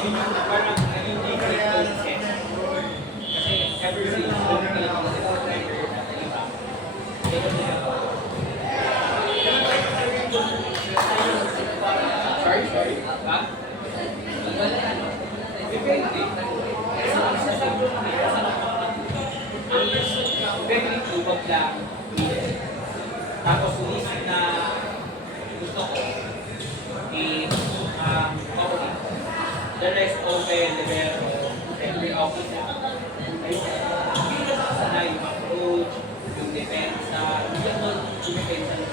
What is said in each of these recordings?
Yun yung parang naging different process. Kasi ever since, doon talaga ako nag-driver natin yung back. Sorry? Ha? Depende. Kasi ang sasabi ko na ang very tubag lang. Tapos unisip na gusto ko is opening. The rest open, libero, every open na. Hindi ka sasana yung approach, yung depensa, hindi ka nun yung depensa ng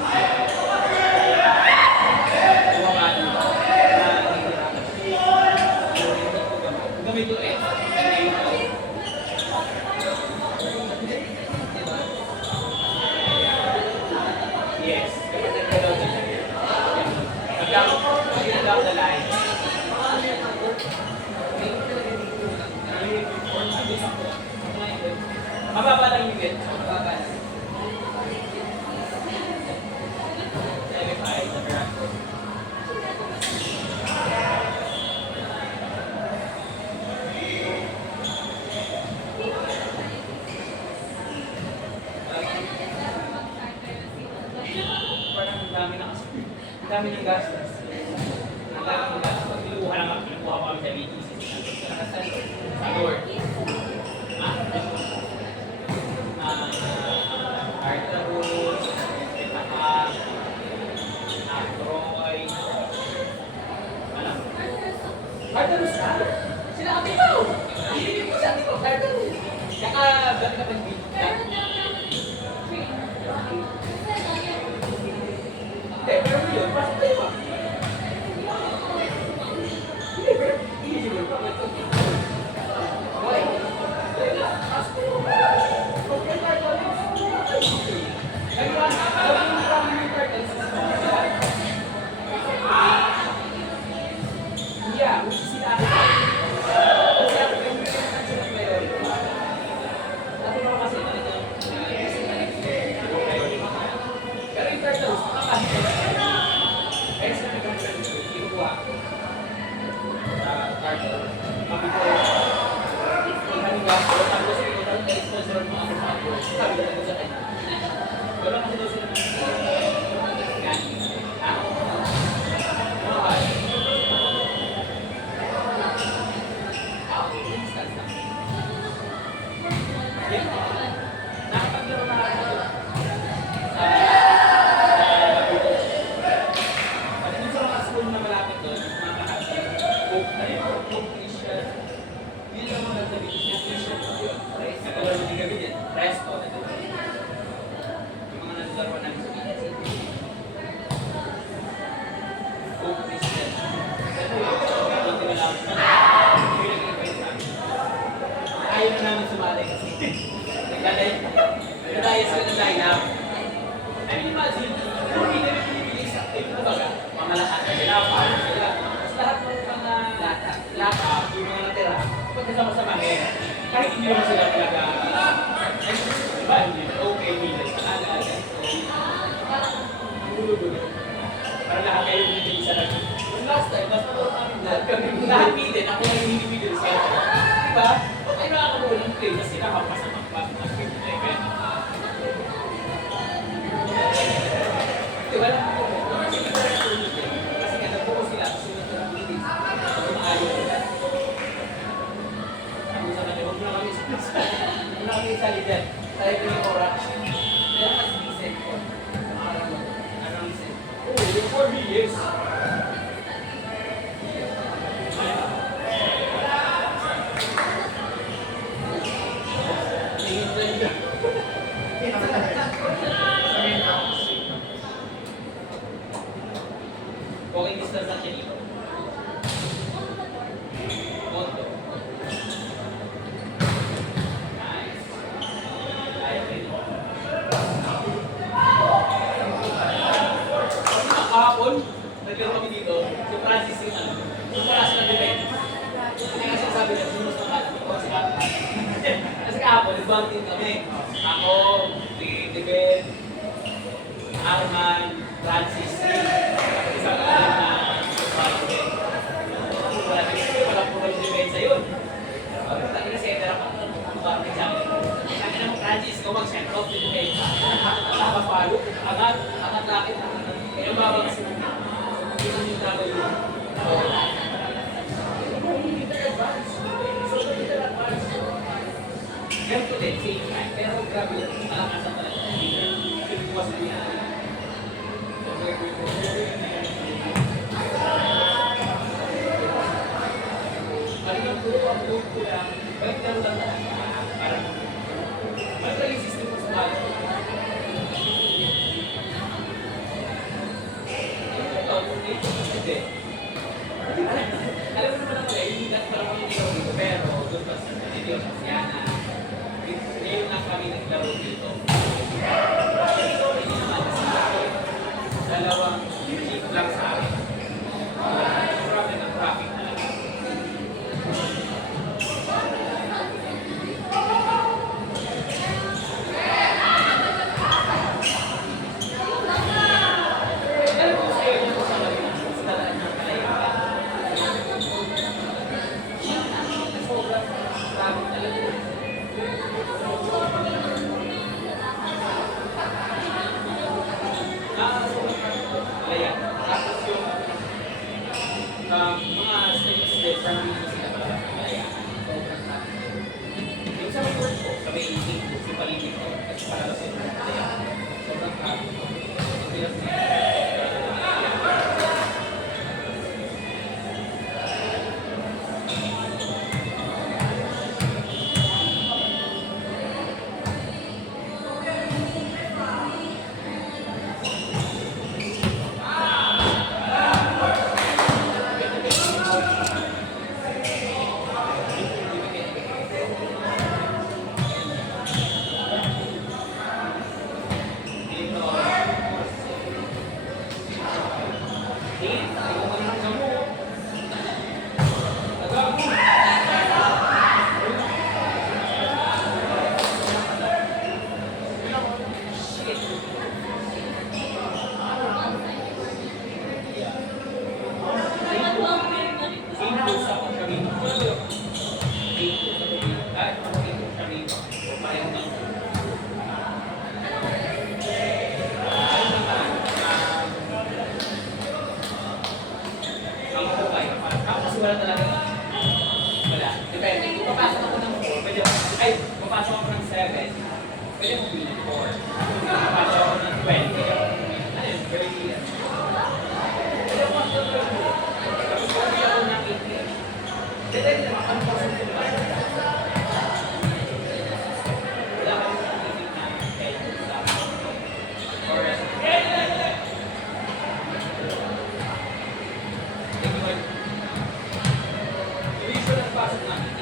gamit yung X. Yes. Kapag nagkalaw din siya. Pag-down the line. Mababa lang yung bit. Mababa lang. Ang dami ng gastos. Ang dami ng gastos. Pinuha lang kami. Pinuha ko kami sa BTC. Sa Lord. Artarus, Petahar, Troy. Alam? Artarus na? Sila kami mo! Hindi mo sa atin mo, Artarus. Saka, dami ka pang video. Pero yun, pasok tayo ba? Hindi, pero hindi siguro pa. Why? Pasok tayo ba? Okay, Ayun, gawin mo kami yung curtains sa sila. Yeah, which is sila. Kasi ako yung curtains sila priority. Dati mo kasi talaga pero yung curtains, makakahit ko. Extra na curtains, kinukuha. Sa carton. Kami ko, kami gasto, tapos ito, sponsor mo ako sa ako. Sabi ko sa kanya. Wala kasi daw sila ng yan. Ha? Mahal. Instance na. Yan. Nakapaglaro na ako doon. At dun sa mga school na malapit doon, mga kahapon, Hope Christian, yun lang mga nagsabi niya, Christian po yun. Katulad mo din kami din, Resto, laro namin sa BTC. Hope Christian. Ito yun. Hindi nila ako ayaw na namin sumali kasi nagdaya sila ng line-up. I mean, imagine, kung hindi namin pinipilis sa active na baga, mamalakas na sila, paano sila. Tapos lahat ng mga lata, yung mga natira, pagkasama-sama eh, kahit hindi naman sila talaga, diba, hindi okay, nila sa alaga. Para lahat kayo binibili sa lagi. Last time, mas matulog namin lahat kami. Lahat bilin, ako lang yung binibili sa ito. Diba? Ay nakakabuo ng play kasi nakapasa-magpas ng 57. Diba lang ako? Kasi ito rin tulog eh. Kasi nga nagbuo sila, sunod na ng bilin. Maayon nila. Ako sa kanya, huwag na kami sa pizza. Huwag na kami sa lidan. Tayo ko yung oras. Kaya mas decent ko. Oh, yung 4 years. Walking distance lang siya dito. Konto. Nice. Kaya rin. Kahapon, naglaro kami dito, si Francis yung ano, yung wala silang debate. Kaya kasi sabi niya, sunod ng hati ko, si Kaka. Kasi kahapon, nag-bunting kami. Ako, si Debet, Arman, Francis, isa ka rin na wala Ganito din, same time. Pero grabe yun, malakas ang talaga. Iwas din yan. Ano yung puro ang buhok ko lang, balik lang lang lang. Parang, balik lang yung system ko sa balik. Hindi. Alam mo naman ako eh, hindi lang parang yung ilaw dito, pero doon pa sa video sa Siana. Ngayon lang kami naglaro dito. Hindi naman kasi dalawang jeep lang sa amin. Problem ng traffic talaga. Alam mo sa'yo yung sa Marina, sa talaan ng Kalayaan. Sobrang traffic talaga. Ayan. Tapos yung mga streets din sa mga sila pala. Ayan. Sobrang traffic. Yung sa may work ko, sa may eating ko, yung paligid ko, kasi para sa inyo. Ayan. Sobrang traffic. Ang bilas niya. Wala talaga. Wala. Depende. Kung papasok ako ng 4, pwede ako, ay, papasok ako ng 7, pwede ako bilhin 4. Kung papasok ako ng 20, ano yun, very clear. Pwede ako ng 12. Tapos pwede ako ng 18. Depende naman, ano pa sa mga. Wala ka ng 18 na 10. Or rest. Pasok namin.